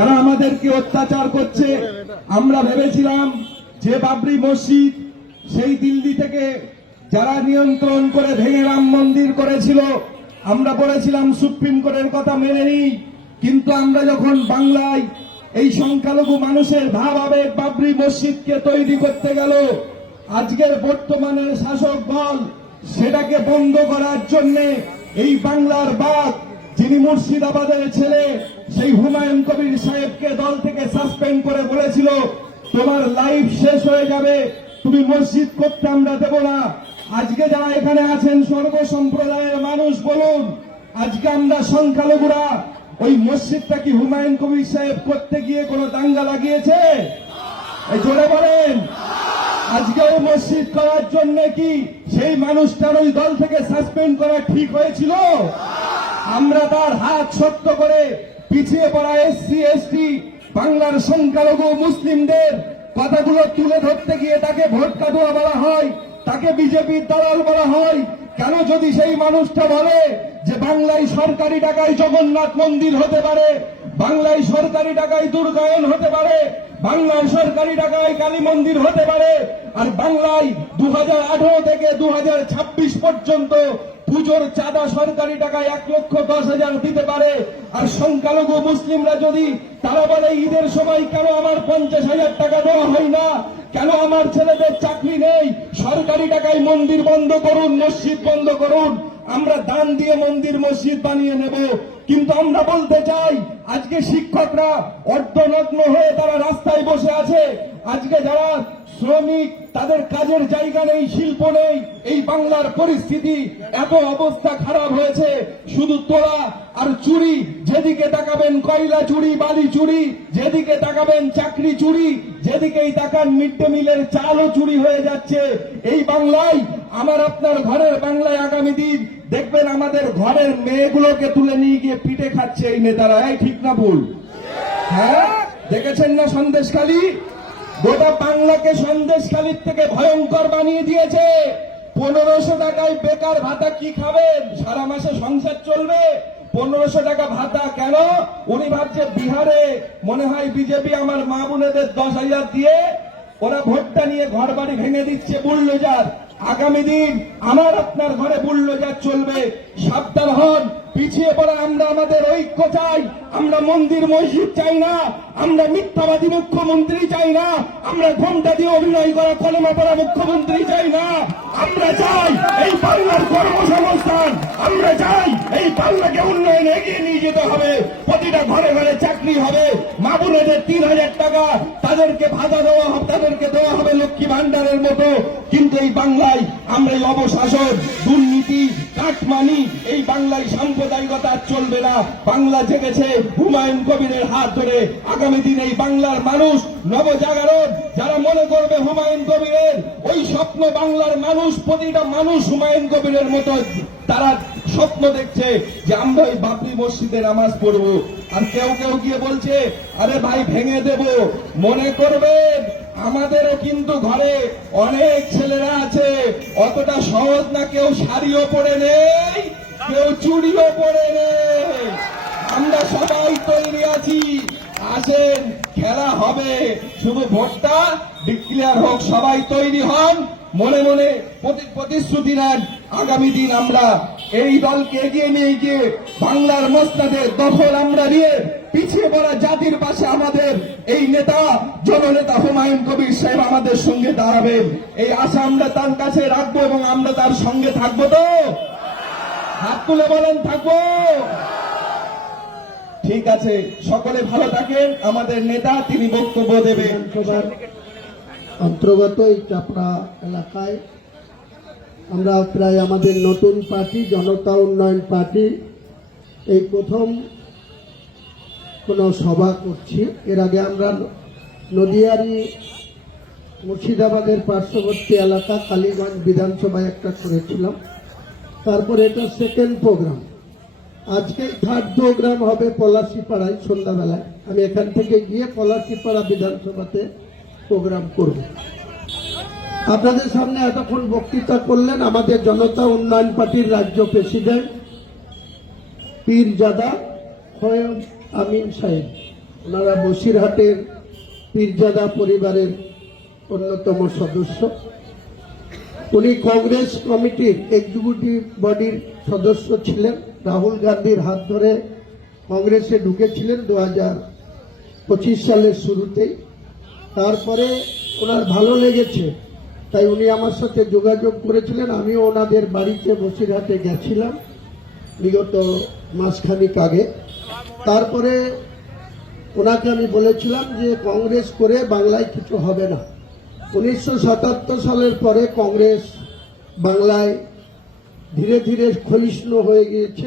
যারা আমাদেরকে অত্যাচার করছে। আমরা ভেবেছিলাম যে বাবরি মসজিদ সেই দিল্লি থেকে যারা নিয়ন্ত্রণ করে ভেঙে রাম মন্দির করেছিল, আমরা বলেছিলাম সুপ্রিম কোর্টের কথা মেনে নিই। কিন্তু আমরা যখন বাংলায় এই সংখ্যালঘু মানুষের ভাব আবেগ বাবরি মসজিদকে তৈরি করতে গেল, আজকের বর্তমানের শাসক দল সেটাকে বন্ধ করার জন্য এই বাংলার বাঘ যিনি মুর্শিদাবাদের ছেলে সেই হুমায়ুন কবির সাহেবকে দল থেকে সাসপেন্ড করে বলেছিল, তোমার লাইফ শেষ হয়ে যাবে, তুমি মসজিদ করতে আমরা দেব না। আজকে যারা এখানে আছেন সর্বসম্প্রদায়ের মানুষ বলুন, আজকে আমরা সংখ্যালঘুরা ওই মসজিদটা কি হুমায়ুন কবির সাহেব করতে গিয়ে কোনো দাঙ্গা লাগিয়েছে? এই জোরে বলেন। আজকে ওই মসজিদ করার জন্য কি সেই মানুষটার ওই দল থেকে সাসপেন্ড করা ঠিক হয়েছিল? আমরা তার হাত শক্ত করে পিছিয়ে পড়া এসসি এসটি বাংলার সংখ্যালঘু মুসলিমদের কথাগুলো তুলে ধরতে গিয়ে তাকে ভোট কাটুয়া বলা হয়, তাকে বিজেপির দালাল বলা হয়। কেন? যদি সেই মানুষটা বলে যে বাংলায় সরকারি টাকায় জগন্নাথ মন্দির হতে পারে, বাংলায় সরকারি টাকায় দুর্গায়ন হতে পারে, বাংলার সরকারি টাকায় কালী মন্দির হতে পারে, আর বাংলায় 2018 থেকে 2026 পর্যন্ত পুজোর চাঁদা সরকারি টাকায় 1,10,000 দিতে পারে, আর সংখ্যালঘু মুসলিমরা যদি তারা বলে ঈদের সময় কেন আমার 50,000 টাকা দেওয়া হয় না, কেন আমার ছেলেদের চাকরি নেই, সরকারি টাকায় মন্দির বন্ধ করুন, মসজিদ বন্ধ করুন, আমরা দান দিয়ে মন্দির মসজিদ বানিয়ে নেব। কিন্তু আমরা বলতে চাই, আজকে শিক্ষকরা অর্ধনগ্ন হয়ে তারা রাস্তায় বসে আছে। আজকে যারা শ্রমিক তাদের কাজের জায়গা নেই, শিল্প নেই। এই বাংলার পরিস্থিতি এত অবস্থা খারাপ হয়েছে, শুধু তোলা আর চুরি, যেদিকে তাকাবেন কয়লা চুরি, বালি চুরি, যেদিকে তাকাবেন চাকরি চুরি, যেদিকেই তাকান মিড ডে মিলের চালও চুরি হয়ে যাচ্ছে। এই বাংলায়, আমার আপনার ঘরের বাংলায় আগামী দিন দেখবেন আমাদের ঘরের মেয়েগুলোকে তুলে নিয়ে গিয়ে পিটে খাচ্ছে এই নেতারা। এই ঠিক না ভুল? হ্যাঁ, দেখেছেন না সন্দেশখালী? গোটা বাংলাকে সন্দেশখালীর থেকে ভয়ঙ্কর বানিয়ে দিয়েছে। 1500 টাকায় বেকার ভাতা কি খাবেন? সারা মাসে সংসার চলবে? 1500 টাকা ভাতা কেন? উনি ভাবছে বিহারে মনে হয় বিজেপি আমার মা বোনেদের 10,000 দিয়ে ওরা ভোটটা নিয়ে ঘর বাড়ি ভেঙে দিচ্ছে বুলডোজার। আগামী দিন আমার আপনার ঘরে বুলডোজার চলবে। সাবধান হন, পিছিয়ে পড়া আমরা আমাদের ঐক্য চাই। আমরা মন্দির মসজিদ চাই না, আমরা মিথ্যাবাদী মুখ্যমন্ত্রী চাই না, আমরা ঘন্টা দিয়ে অভিনয় করা কলমা পড়া মুখ্যমন্ত্রী চাই না। আমরা চাই এই বাংলার কর্মসংস্থান, আমরা চাই এই বাংলাকে উন্নয়নে এগিয়ে নিয়ে যেতে হবে। প্রতিটা ঘরে ঘরে চাকরি হবে, মা বোনেদের 3,000 টাকা তাদেরকে ভাতা দেওয়া হবে, তাদেরকে দেওয়া হবে লক্ষ্মী ভান্ডারের মতো। কিন্তু এই বাংলায় আমরা এই অবশাসন, দুর্নীতি, কাটমানি, এই বাংলায় সাম্প্রদায়িকতা চলবে না। বাংলা জেগেছে হুমায়ুন কবিরের হাত ধরে। আগামী দিন এই বাংলার মানুষ নবজাগরণ, যারা মনে করবে হুমায়ুন কবিরের ওই স্বপ্ন, বাংলার মানুষ, প্রতিটা মানুষ হুমায়ুন কবিরের মতো তারা স্বপ্ন দেখছে যে আমরা ওই বাবরি মসজিদে নামাজ পড়বো। আর কেউ কেউ গিয়ে বলছে আরে ভাই ভেঙে দেব। মনে করবেন আমাদেরও কিন্তু ঘরে অনেক ছেলেরা আছে, অতটা সহজ না। কেউ শাড়িও পরে নেই, কেউ চুড়িও পরে নেই। আমরা সবাই তৈরি আছি, আসেন খেলা হবে, শুধু ভোটটা ডিক্লেয়ার হোক। সবাই তৈরি হন, মনে মনে প্রতিশ্রুতি নেন। আগামী দিন আমরা এই দলকে এগিয়ে নিয়ে গিয়ে বাংলার মসনদের দখল আমরা নিয়ে পিছিয়ে পড়া জাতির পাশে আমাদের এই নেতা, জননেতা হুমায়ুন কবির সাহেব আমাদের সঙ্গে দাঁড়াবেন। এই আশা আমরা তার কাছে রাখবো এবং আমরা তার সঙ্গে থাকবো। তো হাত তুলে বলেন থাকবো? ঠিক আছে, সকলে ভালো থাকেন। আমাদের নেতা তিনি বক্তব্য দেবেন। অন্তর্গত এই চাপড়া এলাকায় আমরা প্রায় আমাদের নতুন পার্টি জনতা উন্নয়ন পার্টি এই প্রথম কোনো সভা করছি। এর আগে আমরা নদিয়ারি মুর্শিদাবাদের পার্শ্ববর্তী এলাকা কালীগঞ্জ বিধানসভায় একটা করেছিলাম, তারপরে এটা সেকেন্ড প্রোগ্রাম। আজকে থার্ড প্রোগ্রাম হবে পলাশিপাড়ায় সন্ধ্যাবেলায়। আমি এখান থেকে গিয়ে পলাশিপাড়া বিধানসভাতে প্রোগ্রাম করব। আপনাদের সামনে এতক্ষণ বক্তৃতা করলেন আমাদের জনতা উন্নয়ন পার্টির রাজ্য প্রেসিডেন্ট পীরজাদা খোয়েম আমিন সাহেব। ওনারা বসিরহাটের পীরজাদা পরিবারের অন্যতম সদস্য। উনি কংগ্রেস কমিটির এক্সিকিউটিভ বডির সদস্য ছিলেন। রাহুল গান্ধীর হাত ধরে কংগ্রেসে ঢুকেছিলেন 2025 সালের শুরুতেই। তারপরে ওনার ভালো লেগেছে, তাই উনি আমার সাথে যোগাযোগ করেছিলেন। আমিও ওনাদের বাড়িতে বসিরহাটে গেছিলাম বিগত মাসখানিক আগে। তারপরে ওনাকে আমি বলেছিলাম যে কংগ্রেস করে বাংলায় কিছু হবে না। 1977 সালের পরে কংগ্রেস বাংলায় ধীরে ধীরে ক্ষয়িষ্ণু হয়ে গিয়েছে।